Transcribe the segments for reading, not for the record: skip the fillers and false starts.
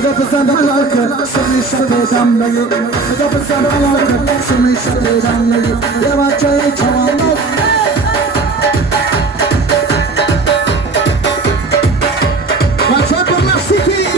صدا بزن علاقه سمی شدیدم نگی صدا بزن علاقه سمی شدیدم نگی یه بچه چوانات بچه پر نفسیتی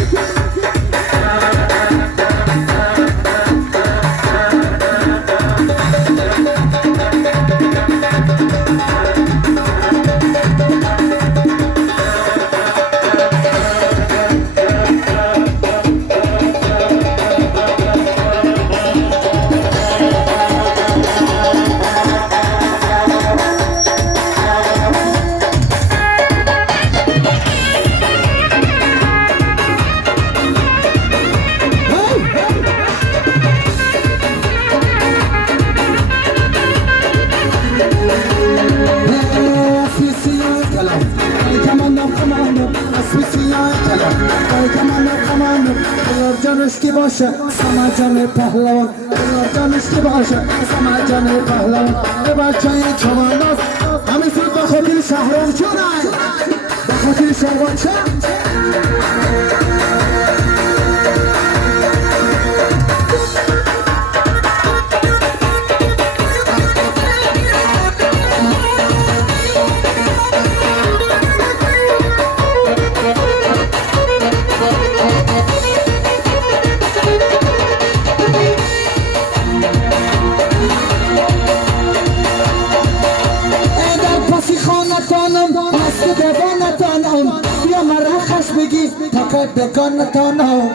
جانش کی باشه سما جان پهلوان جانش کی باشه سما جان پهلوان ای بچه چواناس همیشه به خاطر شهرام جونای به خاطر شهرام جون بیا مرا خش بگی تاکت بکن نتانم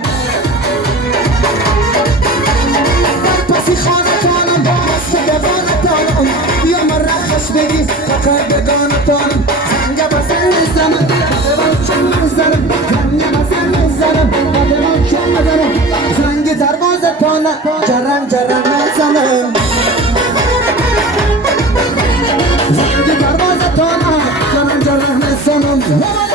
پسی خانتانم بست بکن نتانم بیا مرا خش بگی تاکت بکن نتانم زنگ بزن میزنم بادمان چون میزنم زنگ بزن میزنم بادمان چون میزنم زنگ دروازه تانه جرم جرم میزنم زنگ دروازه تانه جرم جرم میزنم